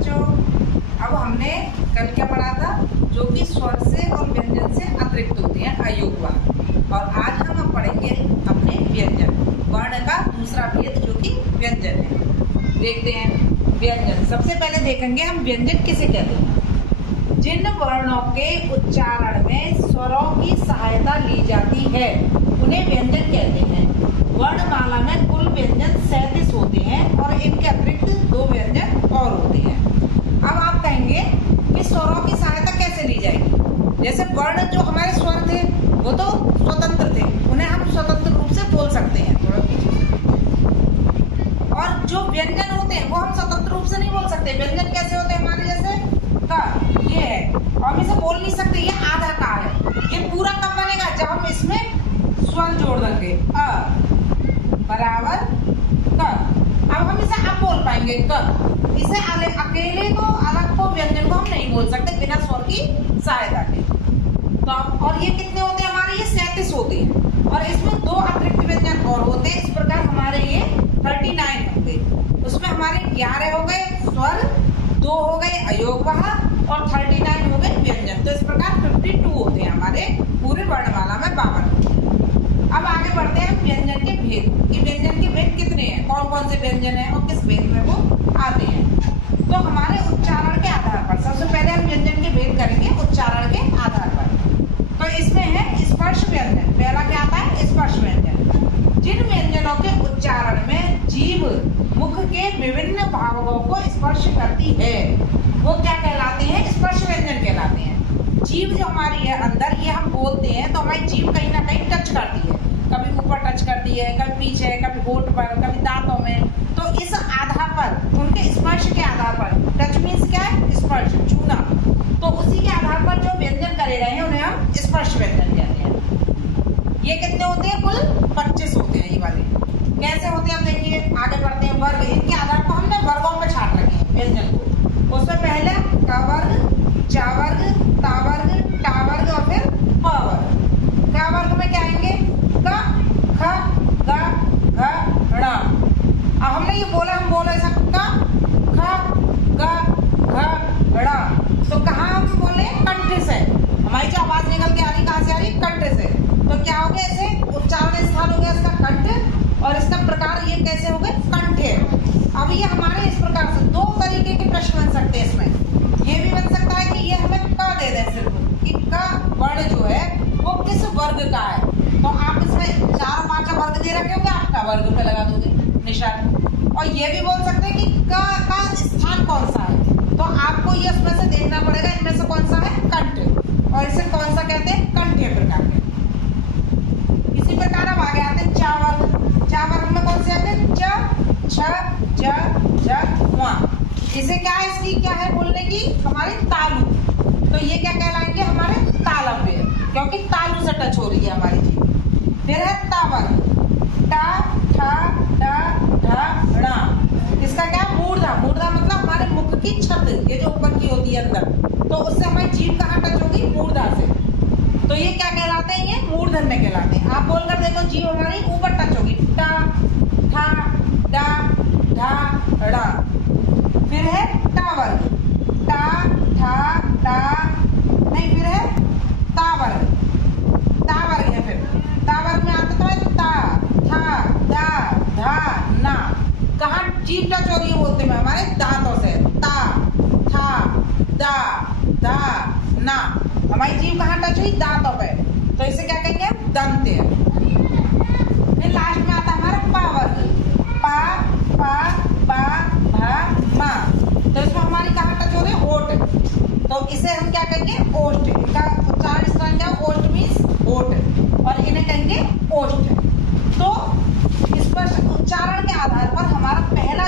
बच्चों, अब हमने कल क्या पढ़ा था, जो कि स्वर से और व्यंजन से अतिरिक्त होते हैं अयोग वाला। और आज हम अब पढ़ेंगे अपने व्यंजन, वर्ण का दूसरा भेद जो कि व्यंजन है। देखते हैं व्यंजन। सबसे पहले देखेंगे हम व्यंजन किसे कहते हैं। जिन वर्णों के उच्चारण में स्वरों की सहायता ली जाती है उन्हें व्यंजन कहते हैं। वर्णमाला में कुल व्यंजन 37 होते हैं और इनके अतिरिक्त 2 व्यंजन और होते हैं। अब आप कहेंगे कि स्वरों की सहायता कैसे ली जाएगी। जैसे वर्ण जो हमारे स्वर थे वो तो स्वतंत्र थे, उन्हें हम स्वतंत्र रूप से बोल सकते हैं, और जो व्यंजन होते हैं वो हम स्वतंत्र रूप से नहीं बोल सकते। व्यंजन कैसे होते हैं हमारे, जैसे क ये है और हम इसे बोल नहीं सकते, ये आधा का है। ये पूरा कब बनेगा, जब हम इसमें स्वर जोड़ देंगे अ बराबर क। अब हम इसे अब बोल पाएंगे क। इसे अकेले को अलग को व्यंजन को हम नहीं बोल सकते बिना स्वर की सहायता के। तो और ये कितने होते हैं हमारे, ये 37 होते हैं और इसमें 2 अतिरिक्त व्यंजन और होते हैं। इस प्रकार हमारे ये 39 होंगे। उसमें हमारे 11 हो गए स्वर, 2 हो गए अयोगवाह और 39 हो गए व्यंजन। तो इस प्रकार 52 होते हैं हमारे पूरे वर्णमाला में 52। अब आगे बढ़ते हैं व्यंजन के भेद कि व्यंजन के भेद कितने हैं, कौन कौन से व्यंजन हैं और किस भेद में वो आते हैं। तो हमारे उच्चारण के आधार पर सबसे पहले हम व्यंजन के भेद करेंगे उच्चारण के आधार पर। तो इसमें है स्पर्श व्यंजन। पहला क्या आता है, स्पर्श व्यंजन। जिन व्यंजनों के उच्चारण में जीभ मुख के विभिन्न भागों को स्पर्श करती है वो क्या कहलाते हैं, स्पर्श व्यंजन कहलाते हैं। जीभ जो हमारी है अंदर, ये हम बोलते हैं तो हमारी जीभ कहीं ना कहीं टच करती है, कभी ऊपर टच करती है, कभी पीछे, कभी होठ पर, कभी दांतों में। तो इस आधार पर, उनके स्पर्श के आधार पर, टच मीन्स क्या है, स्पर्श, छूना, तो उसी के आधार पर जो व्यंजन करे गए हैं उन्हें हम स्पर्श व्यंजन कहते हैं। ये कितने होते हैं, कुल 25 होते हैं ये वाले। कैसे होते हैं अब देखिए, आगे बढ़ते हैं। वर्ग, इनके आधार पर हमने वर्गों में छाट रखे हैं व्यंजन को। उसमें पहले क वर्ग, च वर्ग, ता वर्ग, टा वर्ग और फिर प वर्ग। क वर्ग में क्या आएंगे, क, ख, ग, घ, ण। अब हमने ये बोला, हम बोले ऐसा क, ख, ग, घ, ण। तो कहाँ हम बोले, कंठ से। हमारी जो आवाज निकल के आ रही कहाँ से आ रही, कंठ से। तो क्या हो गया, ऐसे उच्चारण स्थान हो गया इसका कंठ, और इसका प्रकार ये कैसे हो गए, कंठे। अब ये हमारे इस प्रकार से 2 तरीके के प्रश्न बन सकते हैं इसमें। ये भी बन सकता है कि ये हमें क दे दे सिर्फ, कि क वर्ण जो है वो किस वर्ग का है। तो आप इसमें 4-5 वर्ग दे रखे होंगे, आप का वर्ग पे लगा दोगे निशान। और ये भी बोल सकते हैं कि क का स्थान कौन सा है, तो आपको ये उसमें से देखना पड़ेगा इनमें से कौन सा है, कंठ, और इसे कौन सा कहते हैं, कंठीय प्रकार के। इसी प्रकार अब आगे आते हैं चा वर्ग। चा वर्ग में कौन से आते हैं, च, छ, ज, झ, व। इसे क्या है, इसकी क्या है बोलने की, हमारे तालु। तो ये क्या कहलाएंगे, हमारे तालव्य, क्योंकि तालु से टच हो रही है हमारी चीज। फिर है ता वर्ग, टा, ठा, डा, ढा, णा। इसका क्या, मूर्धा। मूर्धा मतलब हमारे मुख की छत, ये जो ऊपर की होती है अंदर, तो उससे हमारी जीभ कहाँ टच होगी, मूर्धा से। तो ये क्या कहलाते हैं, ये मूर्धन में कहलाते हैं। आप बोलकर देखो, जीभ हमारी ऊपर टच होगी, टा, ठा, डा, ढा, ड़ा। फिर है टा वर्ग, टा, ठा, डा, नहीं, फिर है ता वर्ग। ता वर्ग है, फिर ता वर्ग में आता है ता, था, दा, धा, ना। कहाँ जीभ टच हो रही है बोलते में, हमारे दांतों से। ता, था, दा, धा, ना। हमारी जीभ कहाँ टच हुई, दांतों पे, तो इसे क्या कहेंगे, दंत्य। फिर लास्ट में आता है हमारा पा वर्ग, पा, पा, पा, भा, मा। तो इसमें हमारी कहाँ टच हो रही है, होठ, तो इसे हम क्या कहेंगे, ओष्ठ। इनका उच्चारण स्थान क्या, ओष्ठ मीन्स होठ, और इन्हें कहेंगे ओष्ठ। तो इस पर उच्चारण के आधार पर हमारा पहला